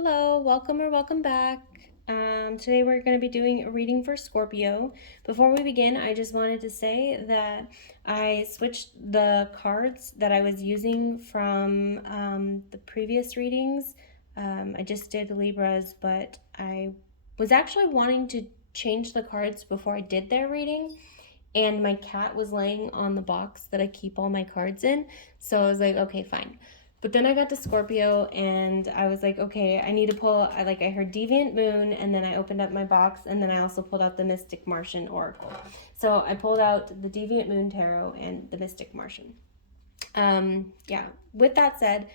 Hello, welcome or welcome back. Today we're going to be doing a reading for Scorpio. Before we begin, I just wanted to say that I switched the cards that I was using from the previous readings. I just did Libras, but I was actually wanting to change the cards before I did their reading. And my cat was laying on the box that I keep all my cards in. So I was like, okay, fine. But then I got to Scorpio and I was like, okay, I need to pull, I heard Deviant Moon, and then I opened up my box, and then I also pulled out the Mystic Martian Oracle. So I pulled out the Deviant Moon Tarot and the Mystic Martian. With that said,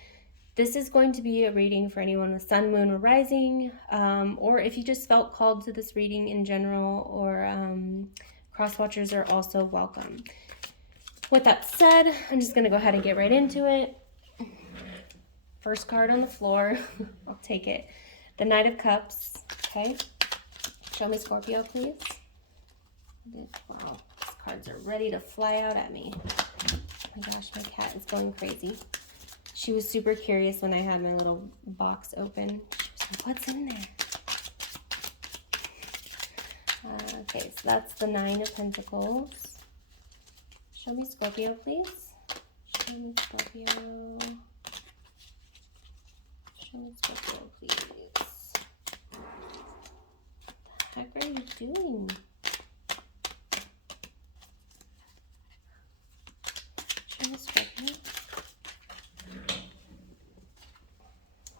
this is going to be a reading for anyone with Sun, Moon, or Rising, or if you just felt called to this reading in general, or cross watchers are also welcome. With that said, I'm just going to go ahead and get right into it. First card on the floor. I'll take it. The Knight of Cups. Okay. Show me Scorpio, please. Wow. These cards are ready to fly out at me. Oh my gosh, my cat is going crazy. She was super curious when I had my little box open. She was like, what's in there? Okay, so that's the Nine of Pentacles. Show me Scorpio, please. Show me Scorpio. Show me Scorpio, please. What the heck are you doing? Show me Scorpio.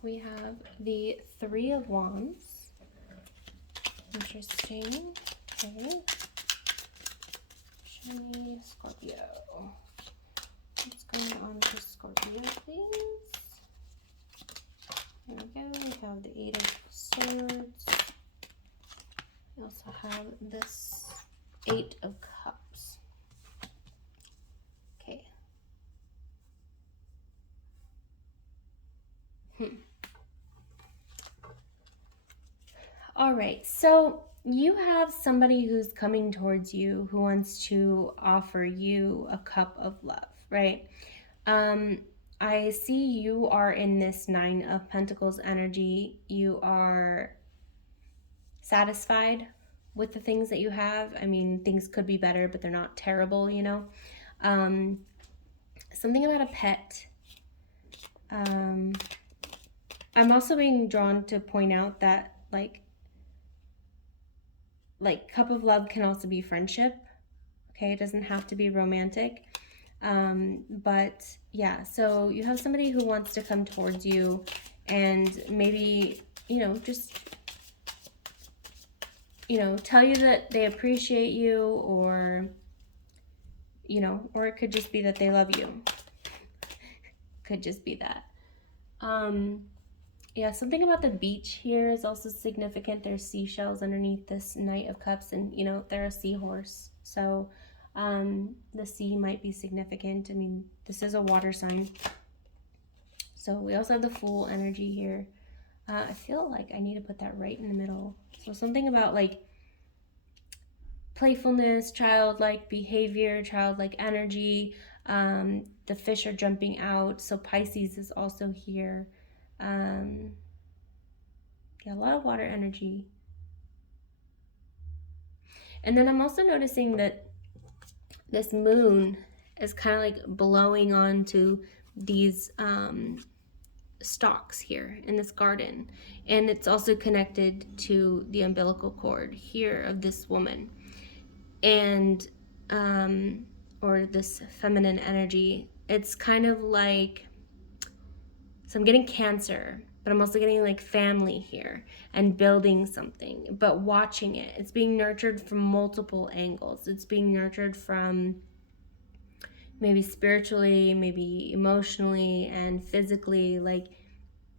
We have the Three of Wands. Interesting. Okay. Show me Scorpio. What's going on for Scorpio, please? There we go. We have the Eight of Swords. We also have this Eight of Cups. Okay. All right. So you have somebody who's coming towards you who wants to offer you a cup of love, right? I see you are in this Nine of Pentacles energy. You are satisfied with the things that you have. I mean, things could be better, but they're not terrible, you know? Something about a pet. I'm also being drawn to point out that, like cup of love can also be friendship. Okay, it doesn't have to be romantic. But yeah, so you have somebody who wants to come towards you and maybe, just, tell you that they appreciate you, or, or it could just be that they love you. Could just be that. Yeah, something about the beach here is also significant. There's seashells underneath this Knight of Cups, and, they're a seahorse. So the sea might be significant. I mean, this is a water sign. So we also have the Fool energy here. I feel like I need to put that right in the middle. So something about, like, playfulness, childlike behavior, childlike energy. The fish are jumping out. So Pisces is also here. Yeah, a lot of water energy. And then I'm also noticing that this moon is kind of like blowing onto these stalks here in this garden. And it's also connected to the umbilical cord here of this woman. And, or this feminine energy. It's kind of like, so I'm getting Cancer, but I'm also getting like family here and building something, but watching it. It's being nurtured from multiple angles. It's being nurtured from maybe spiritually, maybe emotionally, and physically, like,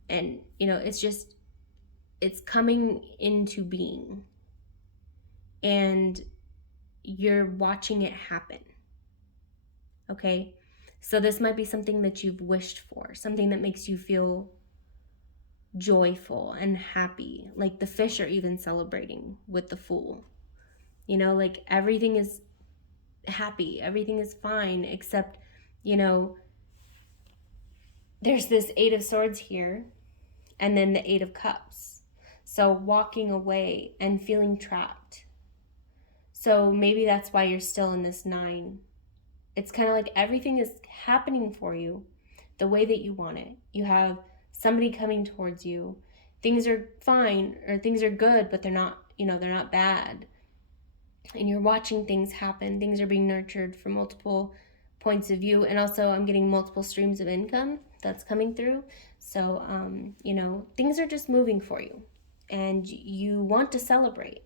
and it's coming into being, and you're watching it happen. Okay? So this might be something that you've wished for, something that makes you feel joyful and happy. Like the fish are even celebrating with the Fool. Like everything is happy, everything is fine, except, there's this Eight of Swords here, And then the Eight of Cups. So walking away and feeling trapped. So maybe that's why you're still in this 9. It's kind of like everything is happening for you the way that you want it. You have somebody coming towards you. Things are fine, or things are good, but they're not, they're not bad. And you're watching things happen. Things are being nurtured from multiple points of view. And also I'm getting multiple streams of income that's coming through. So, things are just moving for you. And you want to celebrate.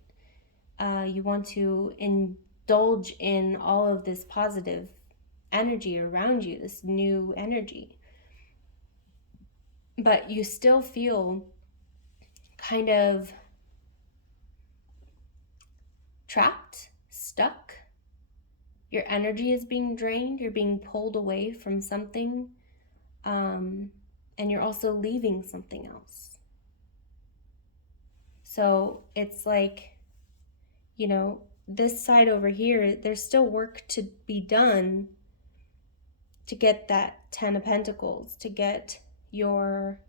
You want to indulge in all of this positive energy around you, this new energy. But you still feel kind of trapped, stuck. Your energy is being drained. You're being pulled away from something. And you're also leaving something else. So it's like, this side over here, there's still work to be done to get that 10 of Pentacles, to get your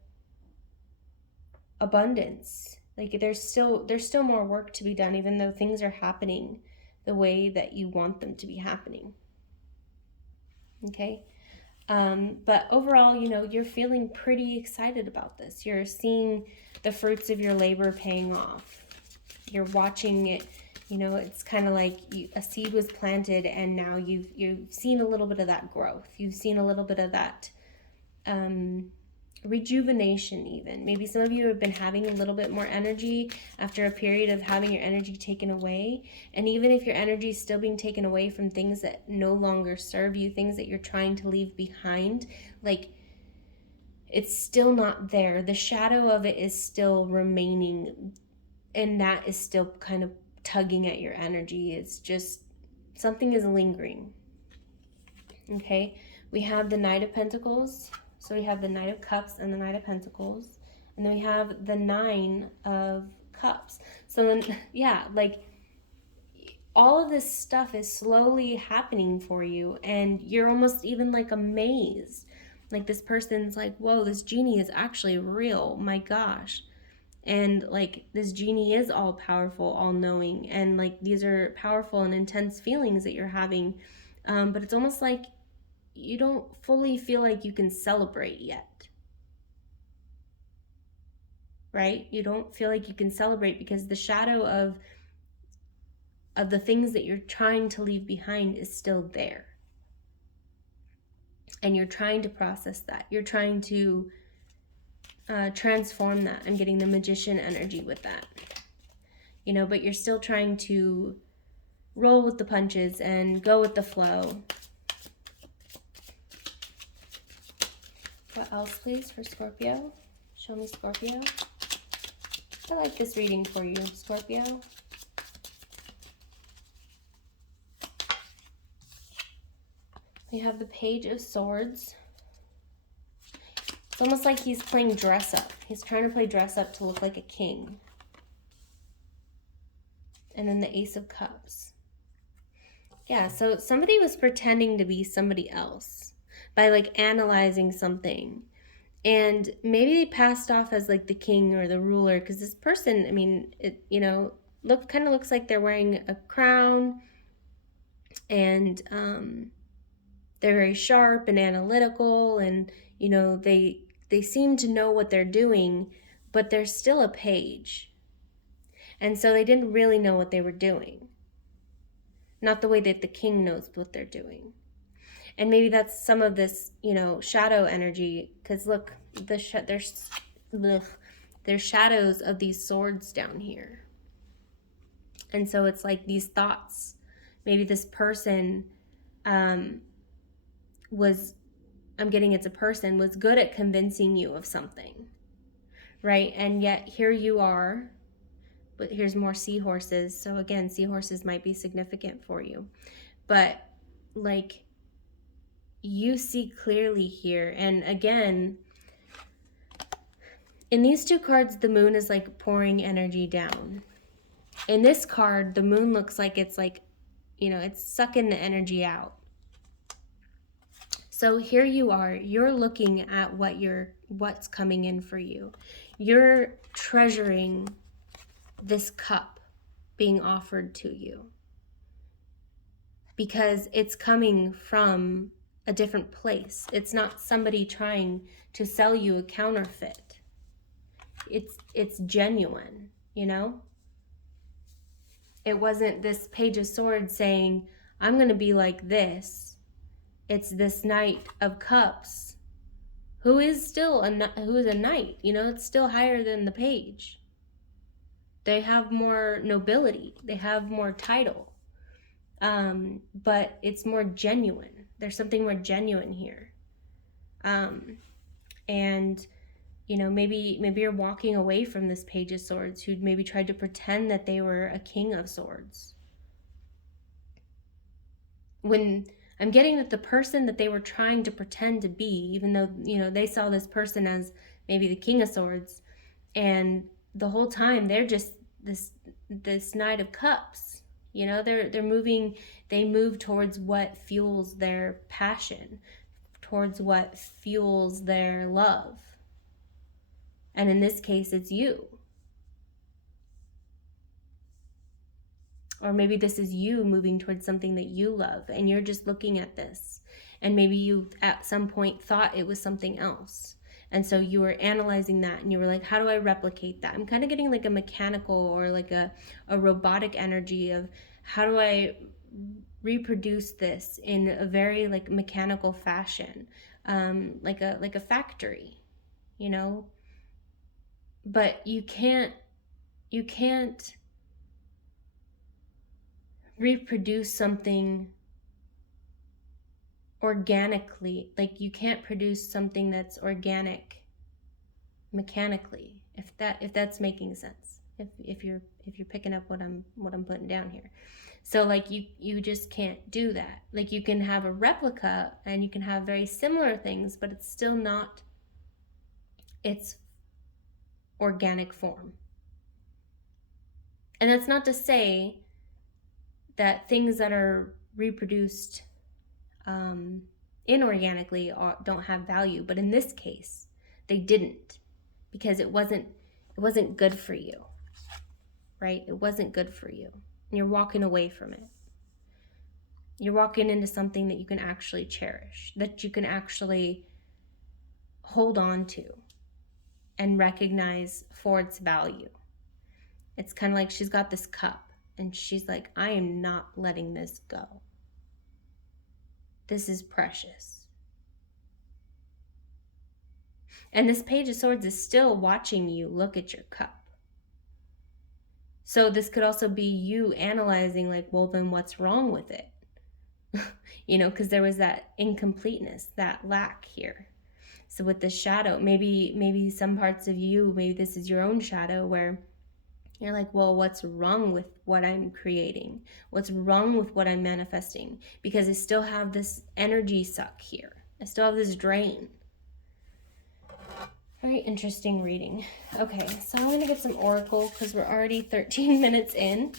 abundance. Like there's still more work to be done, even though things are happening the way that you want them to be happening. Okay? But overall, you're feeling pretty excited about this. You're seeing the fruits of your labor paying off. You're watching it. It's kind of like a seed was planted, and now you've seen a little bit of that growth. You've seen a little bit of that rejuvenation even. Maybe some of you have been having a little bit more energy after a period of having your energy taken away. And even if your energy is still being taken away from things that no longer serve you, things that you're trying to leave behind, like it's still not there. The shadow of it is still remaining, and that is still kind of tugging at your energy. It's just something is lingering. Okay, we have the Knight of Pentacles. So we have the Knight of Cups and the Knight of Pentacles. And then we have the 9 of Cups. So then, yeah, like all of this stuff is slowly happening for you. And you're almost even like amazed. Like this person's like, whoa, this genie is actually real. My gosh. And like this genie is all powerful, all knowing. And like these are powerful and intense feelings that you're having. But it's almost like you don't fully feel like you can celebrate yet, right? You don't feel like you can celebrate because the shadow of the things that you're trying to leave behind is still there. And you're trying to process that. You're trying to transform that. I'm getting the Magician energy with that. But you're still trying to roll with the punches and go with the flow. What else, please, for Scorpio? Show me Scorpio. I like this reading for you, Scorpio. We have the Page of Swords. It's almost like he's playing dress up. He's trying to play dress up to look like a king. And then the Ace of Cups. Yeah, so somebody was pretending to be somebody else by like analyzing something, and maybe they passed off as like the king or the ruler, because this person, I mean, it kind of looks like they're wearing a crown, and they're very sharp and analytical, and they seem to know what they're doing, but they're still a page, and so they didn't really know what they were doing, not the way that the king knows what they're doing. And maybe that's some of this, shadow energy. Because look, there's shadows of these swords down here. And so it's like these thoughts. Maybe this person was good at convincing you of something. Right? And yet here you are. But here's more seahorses. So again, seahorses might be significant for you. But like, you see clearly here. And again, in these two cards, the moon is like pouring energy down. In this card, the moon looks like it's like, it's sucking the energy out. So here you are, you're looking at what's coming in for you. You're treasuring this cup being offered to you because it's coming from a different place. It's not somebody trying to sell you a counterfeit. It's genuine, you know? It wasn't this Page of Swords saying, I'm going to be like this. It's this Knight of Cups who is a knight, you know? It's still higher than the page. They have more nobility. They have more title. But it's more genuine. There's something more genuine here. And you know, maybe you're walking away from this Page of Swords who maybe tried to pretend that they were a King of Swords. When I'm getting that the person that they were trying to pretend to be, even though, you know, they saw this person as maybe the King of Swords, and the whole time they're just this Knight of Cups. You know, they move towards what fuels their passion, towards what fuels their love. And in this case, it's you. Or maybe this is you moving towards something that you love, and you're just looking at this. And maybe you at some point thought it was something else. And so you were analyzing that and you were like, how do I replicate that? I'm kind of getting like a mechanical or like a robotic energy of how do I reproduce this in a very like mechanical fashion, like a factory, you know? But you can't reproduce something organically. Like you can't produce something that's organic mechanically, if that's making sense, if you're picking up what I'm putting down here. So like you just can't do that. Like you can have a replica and you can have very similar things, but it's still not its organic form. And that's not to say that things that are reproduced inorganically don't have value, but in this case they didn't, because it wasn't good for you, right? It wasn't good for you, and you're walking away from it. You're walking into something that you can actually cherish, that you can actually hold on to and recognize for its value. It's kind of like she's got this cup and she's like, I am not letting this go. This is precious. And this Page of Swords is still watching you look at your cup. So this could also be you analyzing like, well, then what's wrong with it? You know, because there was that incompleteness, that lack here. So with the shadow, maybe some parts of you, maybe this is your own shadow where you're like, well, what's wrong with what I'm creating? What's wrong with what I'm manifesting? Because I still have this energy suck here. I still have this drain. Very interesting reading. Okay, so I'm going to get some oracle because we're already 13 minutes in.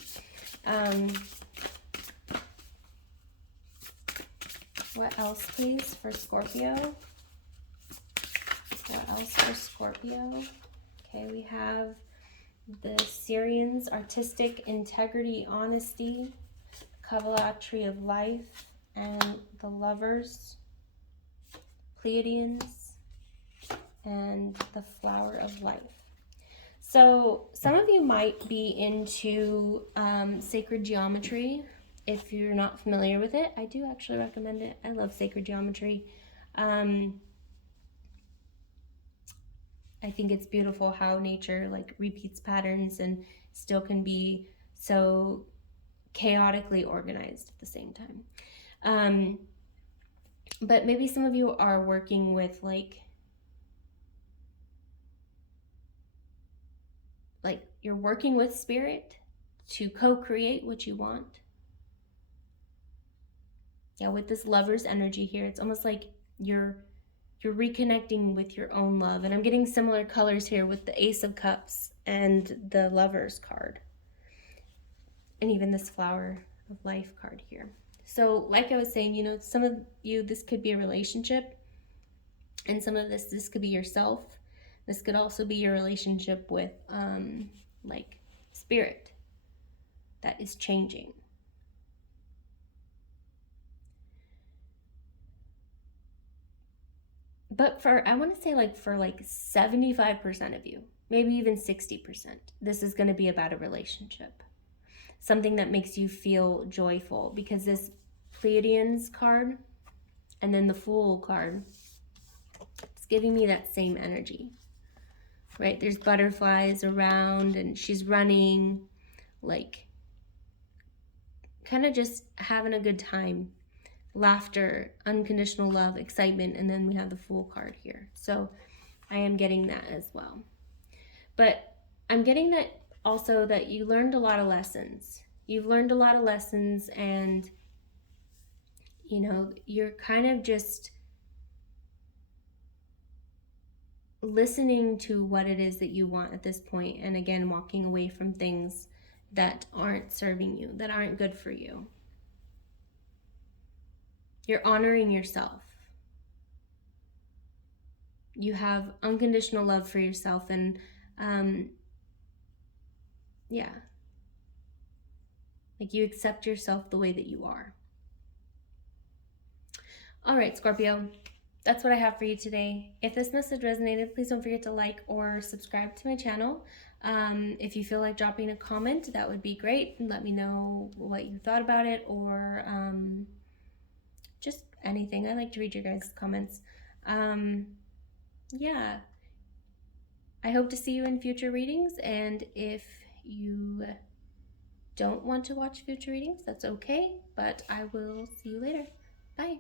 What else, please, for Scorpio? What else for Scorpio? Okay, we have the Syrians, artistic integrity, honesty, Kabbalah tree of life, and the Lovers, Pleiadians, and the flower of life. So some of you might be into sacred geometry. If you're not familiar with it, I do actually recommend it. I love sacred geometry. I think it's beautiful how nature like repeats patterns and still can be so chaotically organized at the same time. But maybe some of you are working with like you're working with spirit to co-create what you want. Yeah, with this Lover's energy here, it's almost like you're reconnecting with your own love. And I'm getting similar colors here with the Ace of Cups and the Lovers card. And even this Flower of Life card here. So like I was saying, you know, some of you, this could be a relationship, and some of this could be yourself. This could also be your relationship with like spirit that is changing. But for, I want to say like for like 75% of you, maybe even 60%, this is going to be about a relationship. Something that makes you feel joyful, because this Pleiadians card and then the Fool card, it's giving me that same energy, right? There's butterflies around and she's running, like kind of just having a good time, laughter, unconditional love, excitement, and then we have the Fool card here. So I am getting that as well. But I'm getting that also, that you learned a lot of lessons. You've learned a lot of lessons, and you know, you're kind of just listening to what it is that you want at this point, and again, walking away from things that aren't serving you, that aren't good for you. You're honoring yourself. You have unconditional love for yourself, and yeah, like you accept yourself the way that you are. All right, Scorpio, that's what I have for you today. If this message resonated, please don't forget to like or subscribe to my channel. If you feel like dropping a comment, that would be great. Let me know what you thought about it, or just anything. I like to read your guys' comments. Yeah, I hope to see you in future readings, and if you don't want to watch future readings, that's okay, but I will see you later. Bye.